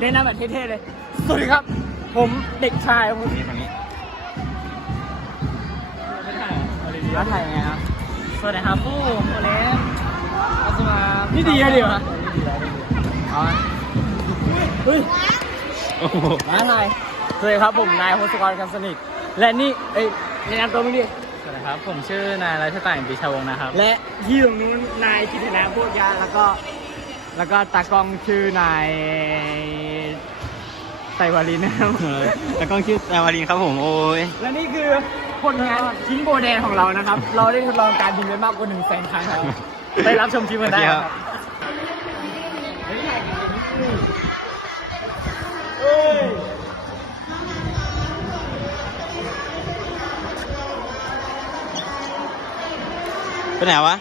แนะนำแบบเท่ๆเลย สวัสดีครับ ผมเด็กชายคนนี่ตรงนี้มาถ่ายยังไงครับ สวัสดีครับผู้โอเลสอัสมานี่ดีอะดีวะเอาอะเฮ้ยโอ้โหมาถ่ายสวัสดีครับผมนายพศกรกันสนิท และนี่เอ้ยแนะนำตัวมึงดิสวัสดีครับ ผมชื่อนายรัชตายปีชาวงศ์นะครับ และที่ตรงนู้นนายกิตนาพวกยาแล้วก็ แล้วก็ตากล้องชื่อนาย ไตวารินนะครับ แล้วก็ชื่อไตวารินครับผมโอ้ย และนี่คือผลงานชิ้นโบแดงของเรานะครับ เราได้ทดลองการบินไปมากกว่าหนึ่งแสนครั้งแล้วไปรับชมชิมกันได้ครับไปไหนวะ